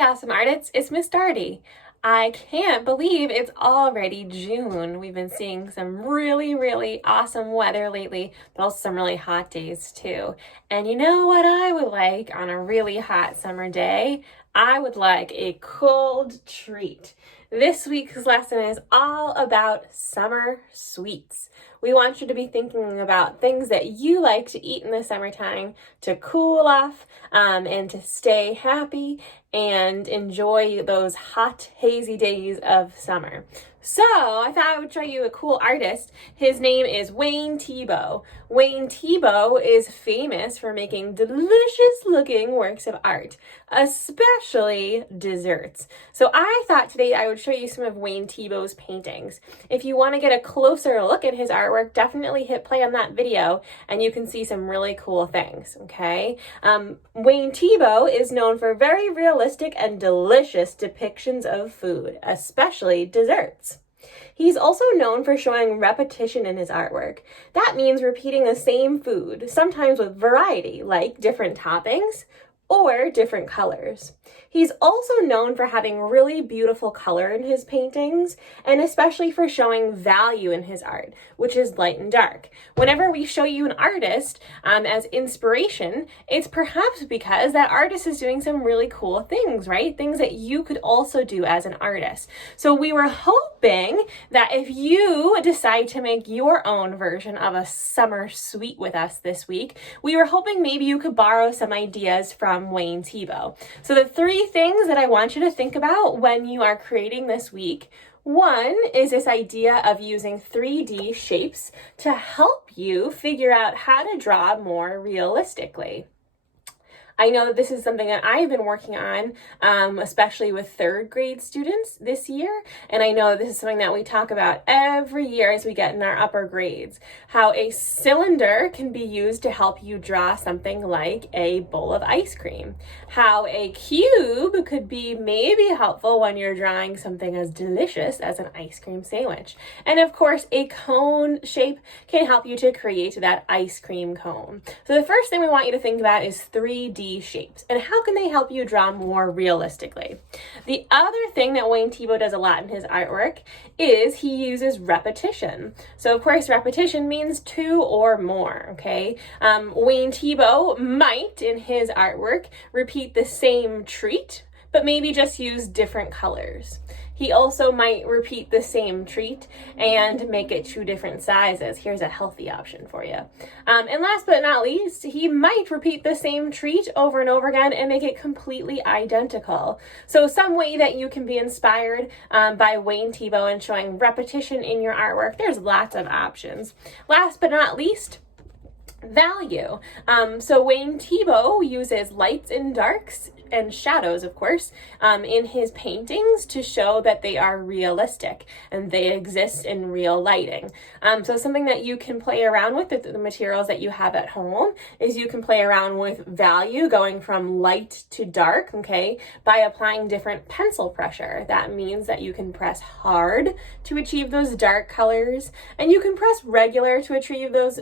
Hey, awesome artists, it's Miss Darty. I can't believe it's already June. We've been seeing some really awesome weather lately, but also some really hot days too. And you know what I would like on a really hot summer day? I would like a cold treat. This week's lesson is all about summer sweets. We want you to be thinking about things that you like to eat in the summertime to cool off and to stay happy and enjoy those hot, hazy days of summer. So I thought I would show you a cool artist. His name is Wayne Thiebaud. Wayne Thiebaud is famous for making delicious looking works of art, especially desserts. So I thought today I would show you some of Wayne Thiebaud's paintings. If you want to get a closer look at his artwork, definitely hit play on that video and you can see some really cool things, okay? Wayne Thiebaud is known for very realistic and delicious depictions of food, especially desserts. He's also known for showing repetition in his artwork. That means repeating the same food, sometimes with variety, like different toppings or different colors. He's also known for having really beautiful color in his paintings, and especially for showing value in his art, which is light and dark. Whenever we show you an artist as inspiration, it's perhaps because that artist is doing some really cool things, right? Things that you could also do as an artist. So we were hoping that if you decide to make your own version of a summer sweet with us this week, we were hoping maybe you could borrow some ideas from Wayne Thiebaud. So the three things that I want you to think about when you are creating this week. One is this idea of using 3D shapes to help you figure out how to draw more realistically. I know that this is something that I've been working on, especially with third grade students this year. And I know this is something that we talk about every year as we get in our upper grades, how a cylinder can be used to help you draw something like a bowl of ice cream, how a cube could be maybe helpful when you're drawing something as delicious as an ice cream sandwich. And of course, a cone shape can help you to create that ice cream cone. So the first thing we want you to think about is 3D shapes and how can they help you draw more realistically. The other thing that Wayne Thiebaud does a lot in his artwork is he uses repetition. So of course repetition means two or more, okay? Wayne Thiebaud might in his artwork repeat the same treat but maybe just use different colors. He also might repeat the same treat and make it two different sizes. Here's a healthy option for you. And last but not least, he might repeat the same treat over and over again and make it completely identical. So some way that you can be inspired by Wayne Thiebaud and showing repetition in your artwork, there's lots of options. Last but not least, value. So Wayne Thiebaud uses lights and darks and shadows, of course, in his paintings to show that they are realistic and they exist in real lighting. So something that you can play around with the materials that you have at home is you can play around with value going from light to dark, okay, by applying different pencil pressure. That means that you can press hard to achieve those dark colors, and you can press regular to achieve those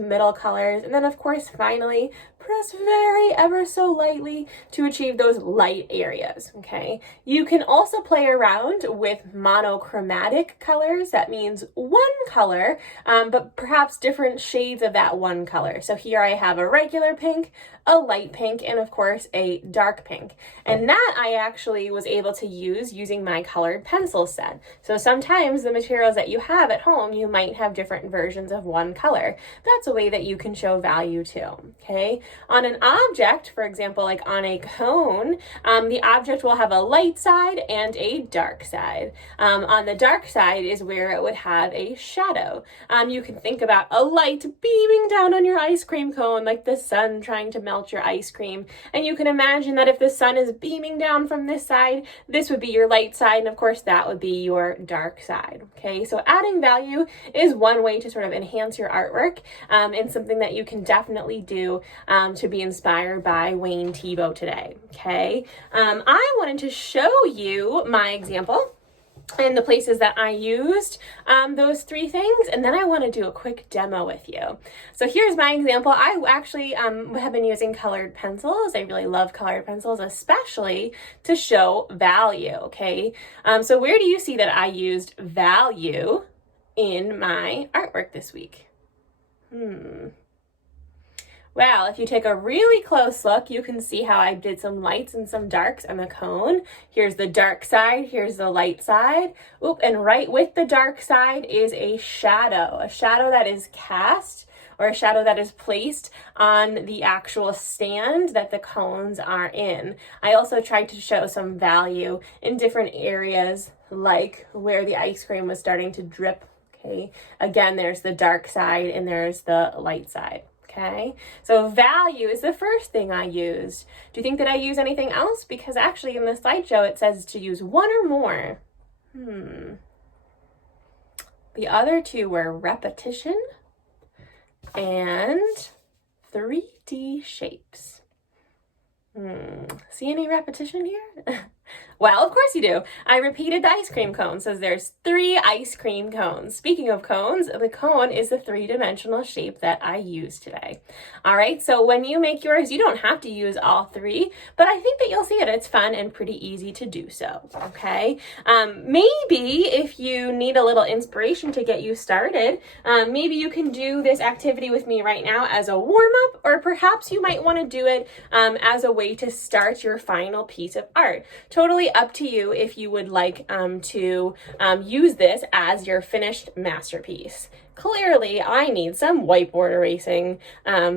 middle colors, and then of course finally press very ever so lightly to achieve those light areas, okay? You can also play around with monochromatic colors. That means one color, but perhaps different shades of that one color. So here I have a regular pink, a light pink, and of course a dark pink. And that I actually was able to use using my colored pencil set. So sometimes the materials that you have at home, you might have different versions of one color. That's a way that you can show value too, okay? On an object, for example, like on a cone, the object will have a light side and a dark side. On the dark side is where it would have a shadow. You can think about a light beaming down on your ice cream cone, like the sun trying to melt your ice cream. And you can imagine that if the sun is beaming down from this side, this would be your light side, and of course that would be your dark side. Okay, so adding value is one way to sort of enhance your artwork, and something that you can definitely do to be inspired by Wayne Thiebaud today. Okay, I wanted to show you my example and the places that I used those three things, and then I want to do a quick demo with you. So here's my example. I actually have been using colored pencils. I really love colored pencils, especially to show value, okay? So where do you see that I used value in my artwork this week? Well, if you take a really close look, you can see how I did some lights and some darks on the cone. Here's the dark side, here's the light side. Oop, and right with the dark side is a shadow that is cast, or a shadow that is placed on the actual stand that the cones are in. I also tried to show some value in different areas, like where the ice cream was starting to drip, okay? Again, there's the dark side and there's the light side. Okay, so value is the first thing I used. Do you think that I use anything else? Because actually in the slideshow it says to use one or more. The other two were repetition and 3D shapes. See any repetition here? Well, of course you do. I repeated the ice cream cone. So there's 3 ice cream cones. Speaking of cones, the cone is the 3-dimensional shape that I used today. All right, so when you make yours, you don't have to use all 3, but I think that you'll see it. It's fun and pretty easy to do so, okay? Maybe if you need a little inspiration to get you started, maybe you can do this activity with me right now as a warm-up, or perhaps you might want to do it as a way to start your final piece of art. Totally up to you if you would like to use this as your finished masterpiece. Clearly, I need some whiteboard erasing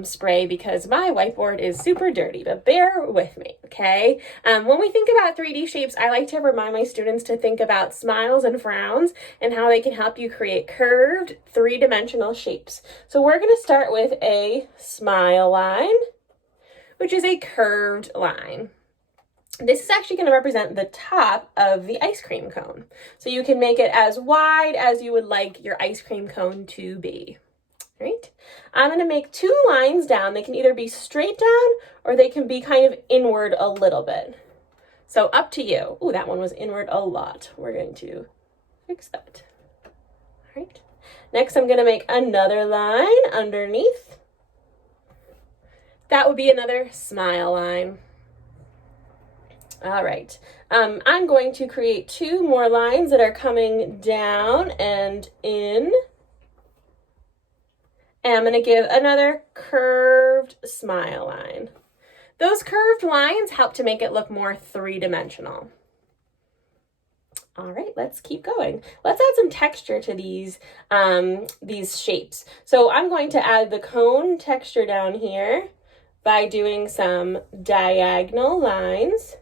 spray because my whiteboard is super dirty, but bear with me, okay? When we think about 3D shapes, I like to remind my students to think about smiles and frowns and how they can help you create curved 3-dimensional shapes. So we're going to start with a smile line, which is a curved line. This is actually going to represent the top of the ice cream cone. So you can make it as wide as you would like your ice cream cone to be. Right? I'm going to make 2 lines down. They can either be straight down or they can be kind of inward a little bit. So up to you. Ooh, that one was inward a lot. We're going to fix that. All right. Next, I'm going to make another line underneath. That would be another smile line. All right, I'm going to create 2 more lines that are coming down and in. And I'm going to give another curved smile line. Those curved lines help to make it look more 3-dimensional. All right, let's keep going. Let's add some texture to these shapes. So I'm going to add the cone texture down here by doing some diagonal lines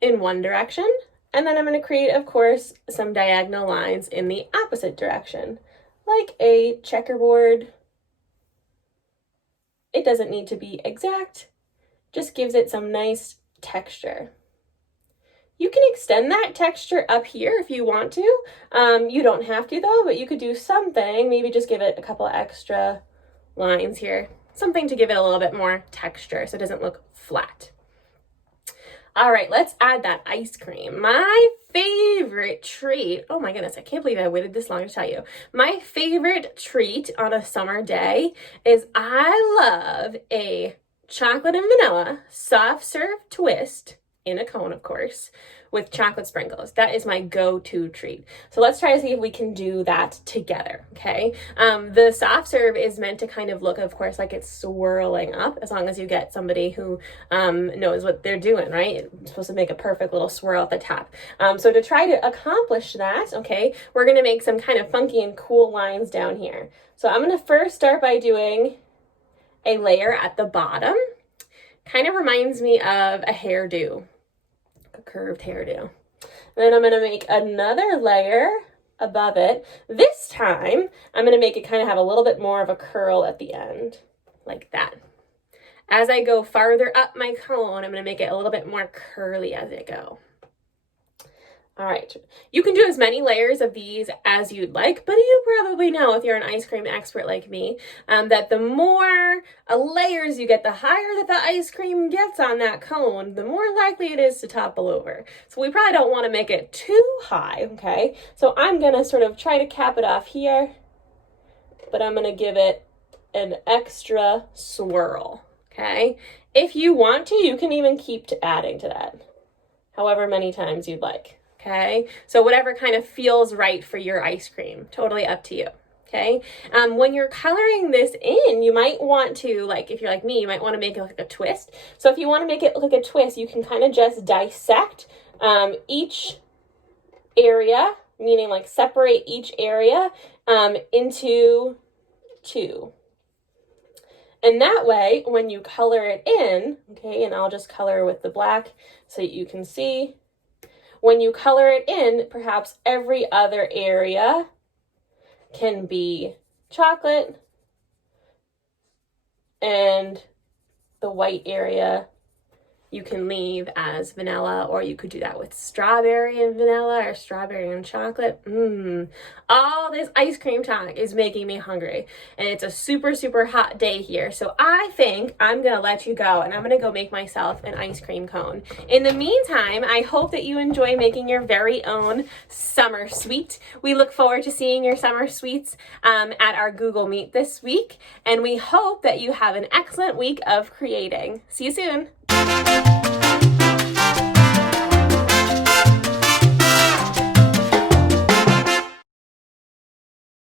in one direction, and then I'm going to create, of course, some diagonal lines in the opposite direction, like a checkerboard. It doesn't need to be exact, just gives it some nice texture. You can extend that texture up here if you want to. You don't have to though, but you could do something, maybe just give it a couple extra lines here, something to give it a little bit more texture so it doesn't look flat. All right, let's add that ice cream. My favorite treat, oh my goodness, I can't believe I waited this long to tell you. My favorite treat on a summer day is I love a chocolate and vanilla soft serve twist in a cone, of course, with chocolate sprinkles. That is my go-to treat. So let's try to see if we can do that together, okay? The soft serve is meant to kind of look, of course, like it's swirling up, as long as you get somebody who knows what they're doing, right? It's supposed to make a perfect little swirl at the top. So to try to accomplish that, okay, we're gonna make some kind of funky and cool lines down here. So I'm gonna first start by doing a layer at the bottom. Kind of reminds me of a hairdo, a curved hairdo. And then I'm going to make another layer above it. This time, I'm going to make it kind of have a little bit more of a curl at the end, like that. As I go farther up my cone, I'm going to make it a little bit more curly as I go. All right, you can do as many layers of these as you'd like, but you probably know, if you're an ice cream expert like me, that the more layers you get, the higher that the ice cream gets on that cone, the more likely it is to topple over. So we probably don't want to make it too high, okay? So I'm gonna sort of try to cap it off here, but I'm gonna give it an extra swirl, okay? If you want to, you can even keep adding to that, however many times you'd like. Okay, so whatever kind of feels right for your ice cream, totally up to you. Okay, when you're coloring this in, you might want to, like, if you're like me, you might want to make it like a twist. So if you want to make it look like a twist, you can kind of just dissect each area, meaning like separate each area into two. And that way, when you color it in, okay, and I'll just color with the black so you can see. When you color it in, perhaps every other area can be chocolate and the white area you can leave as vanilla, or you could do that with strawberry and vanilla or strawberry and chocolate. All this ice cream talk is making me hungry, and it's a super, super hot day here. So I think I'm gonna let you go, and I'm gonna go make myself an ice cream cone. In the meantime, I hope that you enjoy making your very own summer sweet. We look forward to seeing your summer sweets at our Google Meet this week, and we hope that you have an excellent week of creating. See you soon.